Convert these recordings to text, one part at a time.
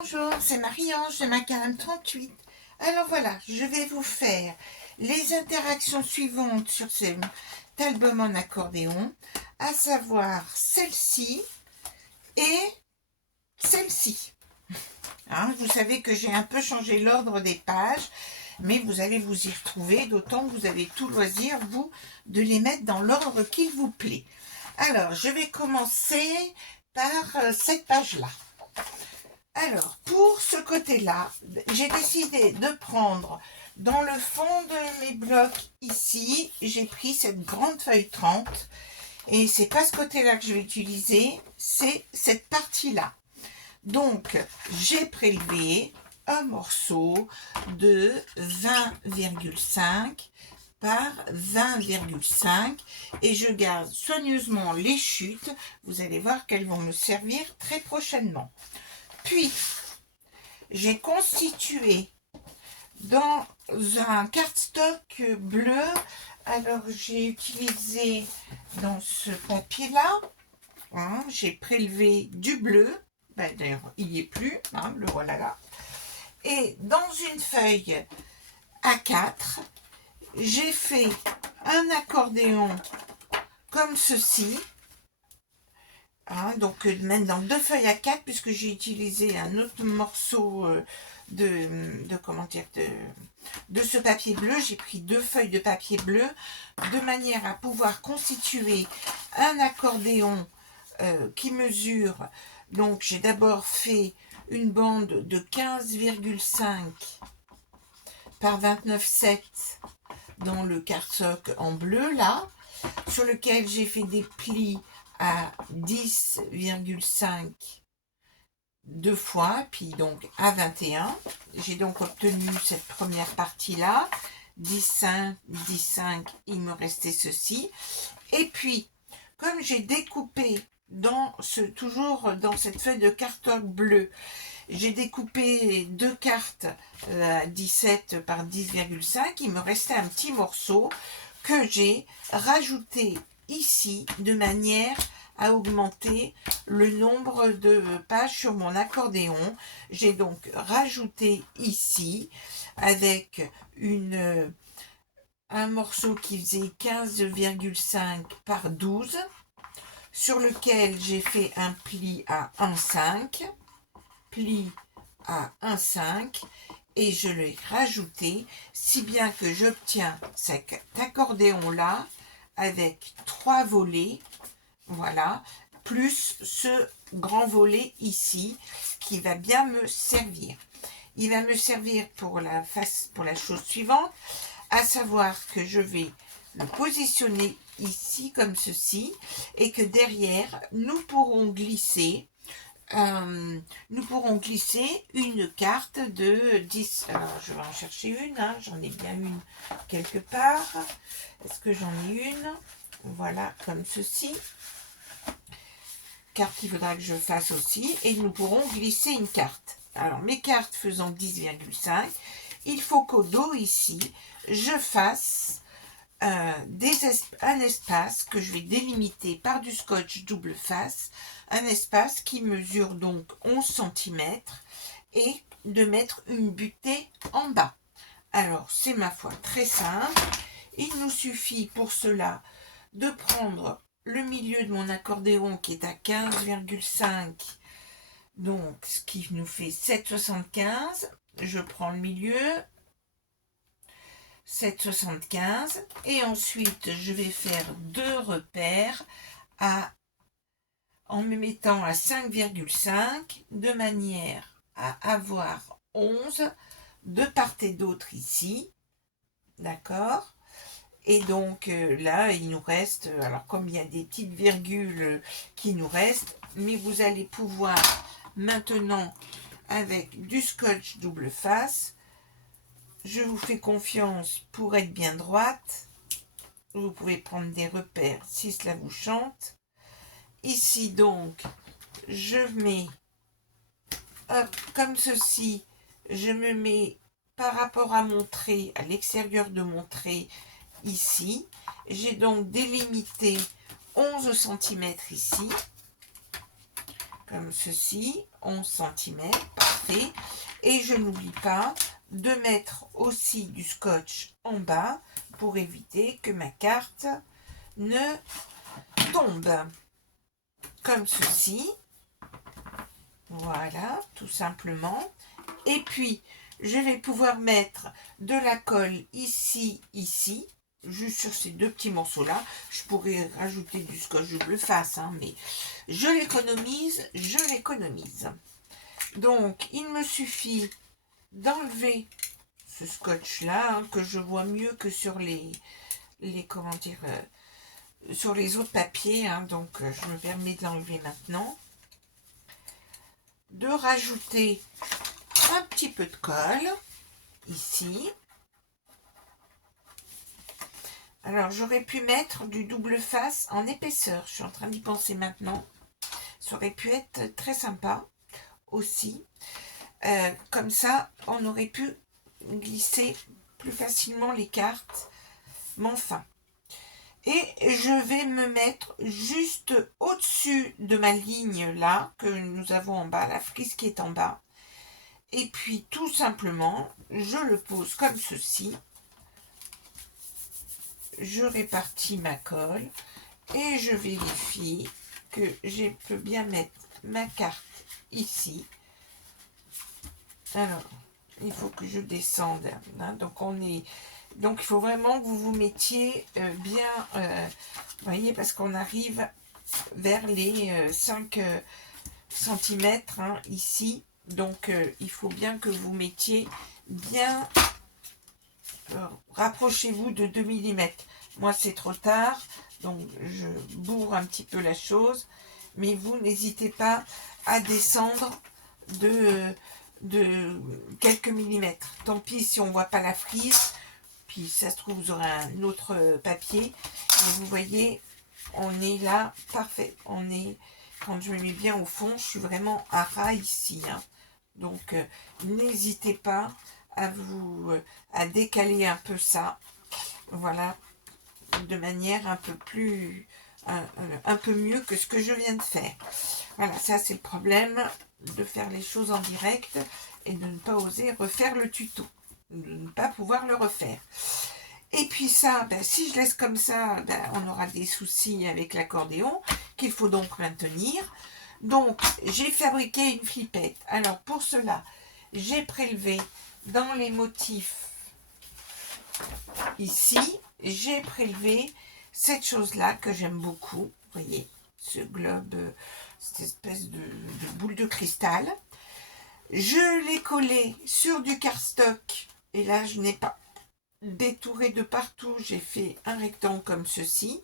Bonjour, c'est Marie-Ange de Macadam 38. Alors voilà, je vais vous faire les interactions suivantes sur cet album en accordéon, à savoir celle-ci et celle-ci. Vous savez que j'ai un peu changé l'ordre des pages, mais vous allez vous y retrouver, d'autant que vous avez tout loisir, vous, de les mettre dans l'ordre qu'il vous plaît. Alors, je vais commencer par cette page-là. Alors, pour ce côté-là, j'ai décidé de prendre dans le fond de mes blocs ici, j'ai pris cette grande feuille 30 et c'est pas ce côté-là que je vais utiliser, c'est cette partie-là. Donc, j'ai prélevé un morceau de 20,5 par 20,5 et je garde soigneusement les chutes. Vous allez voir qu'elles vont me servir très prochainement. Puis, j'ai constitué dans un cardstock bleu, alors j'ai utilisé dans ce papier-là, j'ai prélevé du bleu, d'ailleurs il n'y est plus, le voilà là, et dans une feuille A4, j'ai fait un accordéon comme ceci. Donc même dans deux feuilles à 4 puisque j'ai utilisé un autre morceau de ce papier bleu. J'ai pris deux feuilles de papier bleu de manière à pouvoir constituer un accordéon qui mesure. Donc j'ai d'abord fait une bande de 15,5 par 29,7 dans le cardstock en bleu là, sur lequel j'ai fait des plis à 10,5 deux fois, puis donc à 21. J'ai donc obtenu cette première partie-là. 10,5, 10,5, il me restait ceci. Et puis, comme j'ai découpé toujours dans cette feuille de carton bleu, j'ai découpé deux cartes à 17 par 10,5, il me restait un petit morceau que j'ai rajouté ici de manière à augmenter le nombre de pages sur mon accordéon. J'ai donc rajouté ici avec un morceau qui faisait 15,5 par 12 sur lequel j'ai fait un pli à 1,5, pli à 1,5 et je l'ai rajouté si bien que j'obtiens cet accordéon là avec 3 volets, voilà, plus ce grand volet ici qui va bien me servir. Il va me servir pour la chose suivante, à savoir que je vais le positionner ici comme ceci et que derrière nous pourrons glisser une carte de 10. Alors, je vais en chercher une, j'en ai bien une quelque part. Est-ce que j'en ai une? Voilà, comme ceci. Carte qu'il faudra que je fasse aussi. Et nous pourrons glisser une carte. Alors, mes cartes faisant 10,5, il faut qu'au dos, ici, je fasse un espace que je vais délimiter par du scotch double face, un espace qui mesure donc 11 cm et de mettre une butée en bas. Alors c'est ma foi très simple, il nous suffit pour cela de prendre le milieu de mon accordéon qui est à 15,5, donc ce qui nous fait 7,75, je prends le milieu, 7,75 et ensuite je vais faire deux repères en me mettant à 5,5 de manière à avoir 11 de part et d'autre ici, d'accord. Et donc là il nous reste, alors comme il y a des petites virgules qui nous restent, mais vous allez pouvoir maintenant avec du scotch double face, je vous fais confiance pour être bien droite. Vous pouvez prendre des repères si cela vous chante. Ici donc, je mets comme ceci, je me mets par rapport à mon trait, à l'extérieur de mon trait, ici. J'ai donc délimité 11 cm ici, comme ceci, 11 cm, parfait. fait. Et je n'oublie pas de mettre aussi du scotch en bas pour éviter que ma carte ne tombe. Comme ceci. Voilà, tout simplement. Et puis, je vais pouvoir mettre de la colle ici, juste sur ces deux petits morceaux-là. Je pourrais rajouter du scotch double face, hein, mais je l'économise. Donc, il me suffit d'enlever ce scotch-là, hein, que je vois mieux que sur comment dire, sur les autres papiers. Hein, donc, je me permets de l'enlever maintenant. De rajouter un petit peu de colle ici. Alors j'aurais pu mettre du double face en épaisseur, je suis en train d'y penser maintenant. Ça aurait pu être très sympa aussi. Comme ça, on aurait pu glisser plus facilement les cartes. Mais enfin. Et je vais me mettre juste au-dessus de ma ligne là, que nous avons en bas, la frise qui est en bas. Et puis tout simplement, je le pose comme ceci. Je répartis ma colle et je vérifie que je peux bien mettre ma carte ici. Alors, il faut que je descende. Hein, donc il faut vraiment que vous vous mettiez bien, vous voyez, parce qu'on arrive vers les 5 cm hein, ici. Donc il faut bien que vous mettiez bien, rapprochez-vous de 2 mm. Moi c'est trop tard, donc je bourre un petit peu la chose, mais vous n'hésitez pas à descendre de quelques millimètres. Tant pis si on ne voit pas la frise, puis ça se trouve vous aurez un autre papier, mais vous voyez, on est là, parfait. On est, quand je me mets bien au fond, je suis vraiment à ras ici. Hein. Donc, n'hésitez pas à décaler un peu ça. Voilà, de manière un peu plus, un peu mieux que ce que je viens de faire. Voilà, ça c'est le problème de faire les choses en direct et de ne pas oser refaire le tuto, de ne pas pouvoir le refaire. Et puis ça, ben, si je laisse comme ça, ben, on aura des soucis avec l'accordéon qu'il faut donc maintenir. Donc, j'ai fabriqué une flippette. Alors, pour cela, j'ai prélevé dans les motifs ici, j'ai prélevé cette chose-là que j'aime beaucoup. Vous voyez, ce globe, cette espèce de boule de cristal. Je l'ai collé sur du cardstock. Et là, je n'ai pas détouré de partout. J'ai fait un rectangle comme ceci.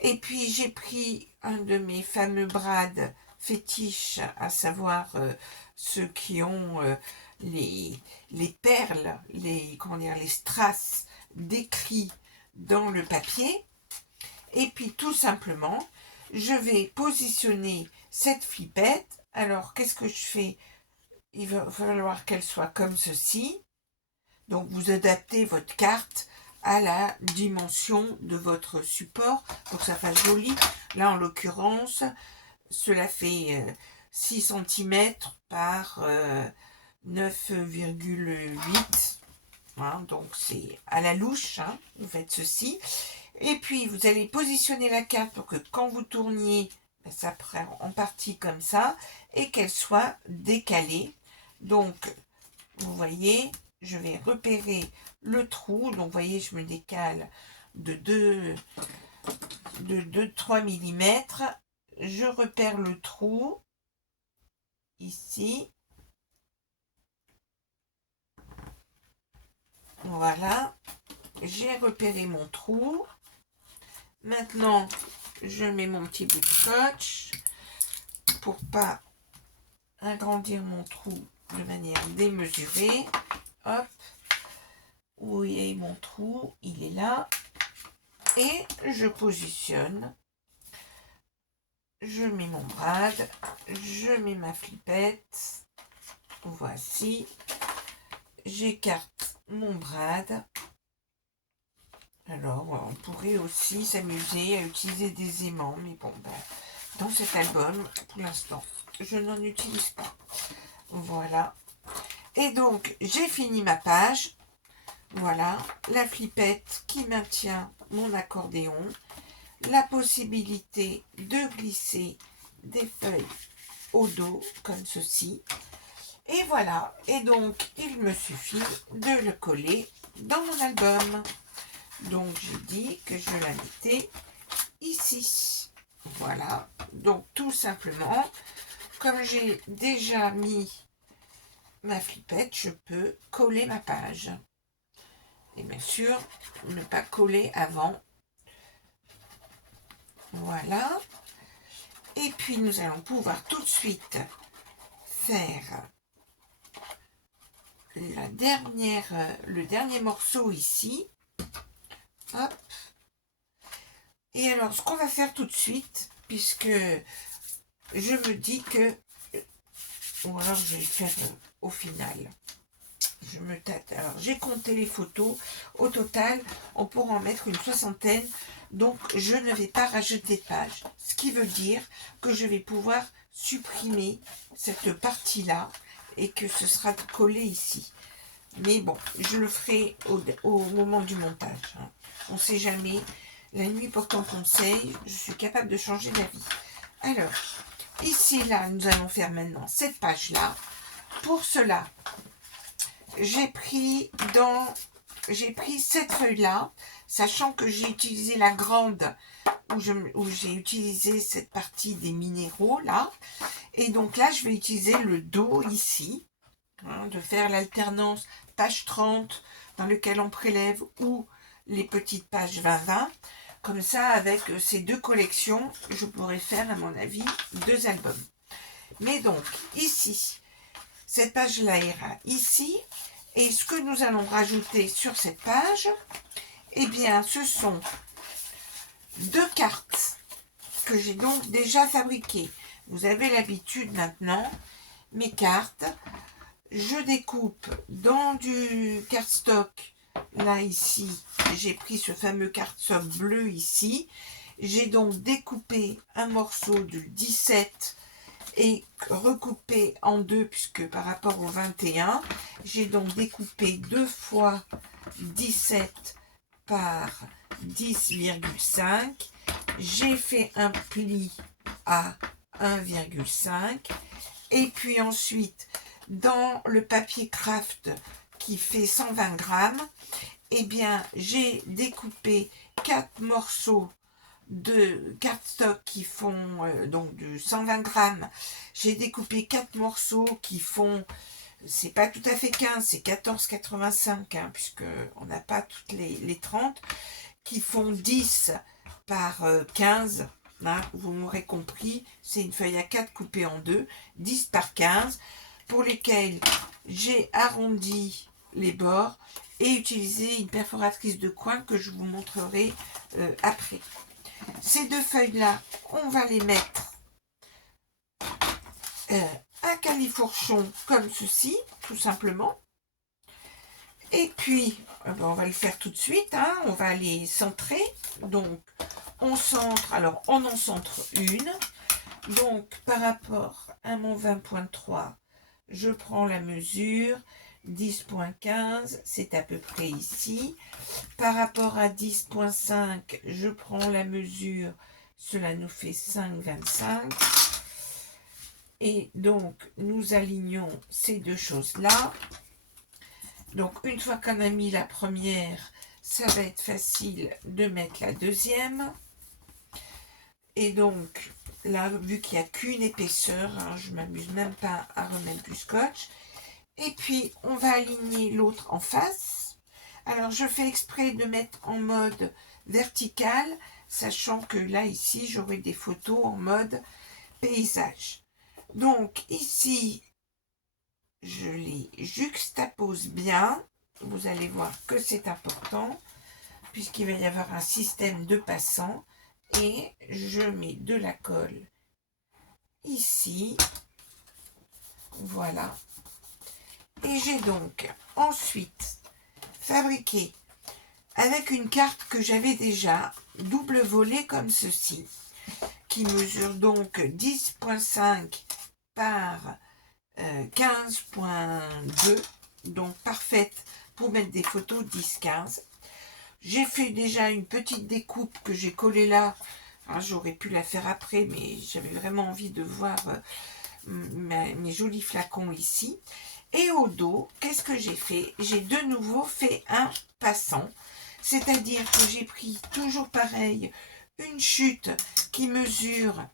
Et puis, j'ai pris un de mes fameux brades fétiches, à savoir ceux qui ont les perles, comment dire, les strass décrits dans le papier. Et puis, tout simplement, je vais positionner cette flippette. Alors, qu'est-ce que je fais? Il va falloir qu'elle soit comme ceci. Donc, vous adaptez votre carte à la dimension de votre support pour que ça fasse joli. Là, en l'occurrence, cela fait 6 cm par 9,8. Hein, donc, c'est à la louche. Hein, vous faites ceci. Et puis, vous allez positionner la carte pour que quand vous tourniez, ça prend en partie comme ça et qu'elle soit décalée. Donc, vous voyez, je vais repérer le trou. Donc, vous voyez, je me décale de 3 mm. Je repère le trou ici. Voilà. J'ai repéré mon trou. Maintenant, je mets mon petit bout de scotch pour pas agrandir mon trou de manière démesurée. Hop. Où est mon trou? Il est là. Et je positionne. Je mets mon brad. Je mets ma flippette. Voici. J'écarte mon brad. Alors, on pourrait aussi s'amuser à utiliser des aimants. Mais bon, ben, dans cet album, pour l'instant, je n'en utilise pas. Voilà. Et donc, j'ai fini ma page. Voilà, la flippette qui maintient mon accordéon. La possibilité de glisser des feuilles au dos, comme ceci. Et voilà, et donc, il me suffit de le coller dans mon album. Donc, j'ai dit que je la mettais ici. Voilà, donc tout simplement, comme j'ai déjà mis ma flippette, je peux coller ma page. Et bien sûr, ne pas coller avant. Voilà. Et puis, nous allons pouvoir tout de suite faire le dernier morceau ici. Hop. Et alors, ce qu'on va faire tout de suite, puisque je me dis que... Ou alors, je vais le faire au final. Je me tâte. Alors, j'ai compté les photos. Au total, on pourra en mettre une 60aine. Donc, je ne vais pas rajouter de page. Ce qui veut dire que je vais pouvoir supprimer cette partie-là et que ce sera collé ici. Mais bon, je le ferai au moment du montage. Hein. On ne sait jamais. La nuit portant conseil, je suis capable de changer d'avis. Alors, ici, là, nous allons faire maintenant cette page-là. Pour cela, j'ai pris cette feuille-là, sachant que j'ai utilisé la grande, où j'ai utilisé cette partie des minéraux, là. Et donc là, je vais utiliser le dos, ici, hein, de faire l'alternance page 30, dans lequel on prélève, ou les petites pages 20-20. Comme ça, avec ces deux collections, je pourrais faire, à mon avis, 2 albums. Mais donc, ici, cette page-là ira ici. Et ce que nous allons rajouter sur cette page, eh bien, ce sont 2 cartes que j'ai donc déjà fabriquées. Vous avez l'habitude maintenant, mes cartes, je découpe dans du cardstock. Là, ici, j'ai pris ce fameux cardstock bleu ici. J'ai donc découpé un morceau du 17 et recoupé en 2, puisque par rapport au 21, j'ai donc découpé 2 fois 17 par 10,5. J'ai fait un pli à 1,5. Et puis ensuite, dans le papier craft qui fait 120 grammes, eh bien, j'ai découpé 4 morceaux de cardstock qui font donc de 120 grammes. J'ai découpé 4 morceaux qui font, c'est pas tout à fait 15, c'est 14,85, hein, puisque on n'a pas toutes les 30, qui font 10 par 15. Hein, vous m'aurez compris, c'est une feuille A4 coupée en deux, 10 par 15, pour lesquels j'ai arrondi les bords et utilisé une perforatrice de coin que je vous montrerai après. Ces 2 feuilles-là, on va les mettre à califourchon comme ceci, tout simplement. Et puis, on va le faire tout de suite, hein, on va les centrer. Donc, on centre, alors on en centre une. Donc, par rapport à mon 20.3, je prends la mesure, 10.15, c'est à peu près ici. Par rapport à 10.5, je prends la mesure, cela nous fait 5,25. Et donc, nous alignons ces 2 choses-là. Donc, une fois qu'on a mis la première, ça va être facile de mettre la deuxième. Et donc, là, vu qu'il n'y a qu'une épaisseur, hein, je ne m'amuse même pas à remettre du scotch. Et puis, on va aligner l'autre en face. Alors, je fais exprès de mettre en mode vertical, sachant que là, ici, j'aurai des photos en mode paysage. Donc, ici, je les juxtapose bien. Vous allez voir que c'est important, puisqu'il va y avoir un système de passants. Et je mets de la colle ici. Voilà. Et j'ai donc ensuite fabriqué avec une carte que j'avais déjà double volée comme ceci, qui mesure donc 10,5 par 15.2, donc parfaite pour mettre des photos 10-15. J'ai fait déjà une petite découpe que j'ai collée là. J'aurais pu la faire après, mais j'avais vraiment envie de voir mes jolis flacons ici. Et au dos, qu'est-ce que j'ai fait? J'ai de nouveau fait un passant, c'est-à-dire que j'ai pris toujours pareil, une chute qui mesure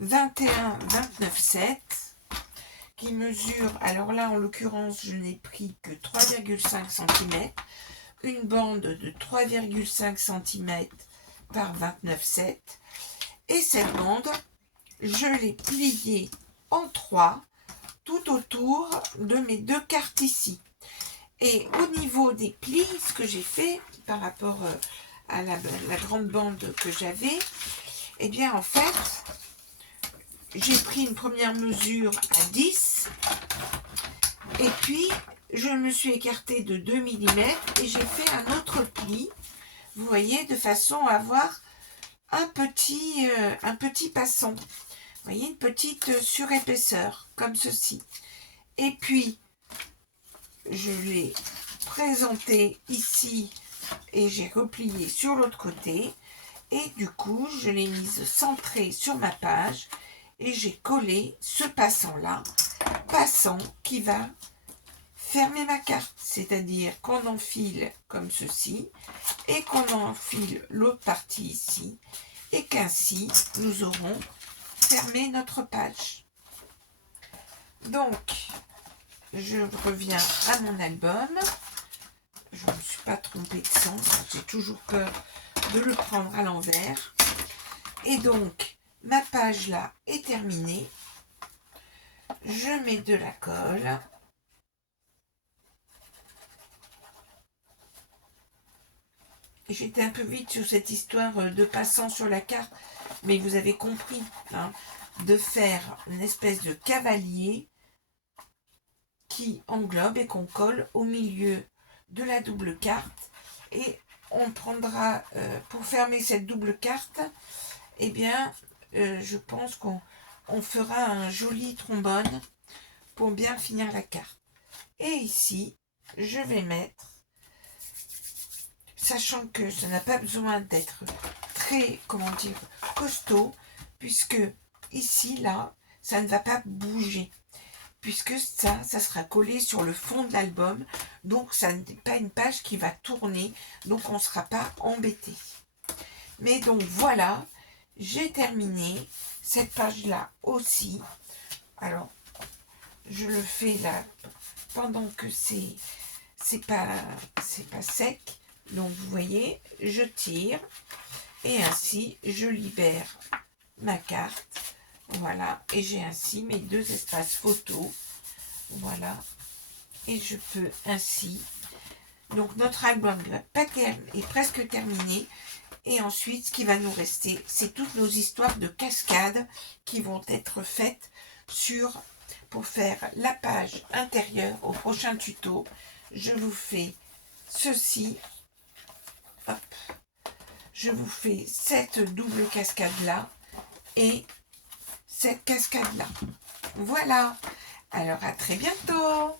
21-29,7, qui mesure, alors là en l'occurrence je n'ai pris que 3,5 cm, une bande de 3,5 cm par 29,7, et cette bande, je l'ai pliée en 3 tout autour de mes deux cartes ici. Et au niveau des plis, ce que j'ai fait par rapport à la grande bande que j'avais, eh bien en fait, j'ai pris une première mesure à 10 et puis je me suis écartée de 2 mm et j'ai fait un autre pli, vous voyez, de façon à avoir un petit passant. Vous voyez, une petite surépaisseur, comme ceci. Et puis, je l'ai présenté ici et j'ai replié sur l'autre côté. Et du coup, je l'ai mise centrée sur ma page et j'ai collé ce passant-là, passant qui va fermer ma carte. C'est-à-dire qu'on enfile comme ceci et qu'on enfile l'autre partie ici et qu'ainsi, nous aurons fermé notre page. Donc, je reviens à mon album. Je ne me suis pas trompée de sens. J'ai toujours peur de le prendre à l'envers. Et donc, ma page là est terminée. Je mets de la colle. J'étais un peu vite sur cette histoire de passant sur la carte, mais vous avez compris, hein, de faire une espèce de cavalier qui englobe et qu'on colle au milieu de la double carte. Et on prendra, pour fermer cette double carte, eh bien, je pense qu'on fera un joli trombone pour bien finir la carte. Et ici, je vais mettre, sachant que ça n'a pas besoin d'être très, comment dire, costaud, puisque ici, là, ça ne va pas bouger, puisque ça sera collé sur le fond de l'album, donc ça n'est pas une page qui va tourner, donc on ne sera pas embêté. Mais donc voilà, j'ai terminé cette page-là aussi. Alors, je le fais là pendant que c'est pas sec. Donc vous voyez, je tire et ainsi je libère ma carte. Voilà, et j'ai ainsi mes deux espaces photos. Voilà, et je peux ainsi. Donc notre album est presque terminé. Et ensuite, ce qui va nous rester, c'est toutes nos histoires de cascades qui vont être faites pour faire la page intérieure au prochain tuto. Je vous fais ceci. Hop. Je vous fais cette double cascade-là et cette cascade-là. Voilà. Alors, à très bientôt.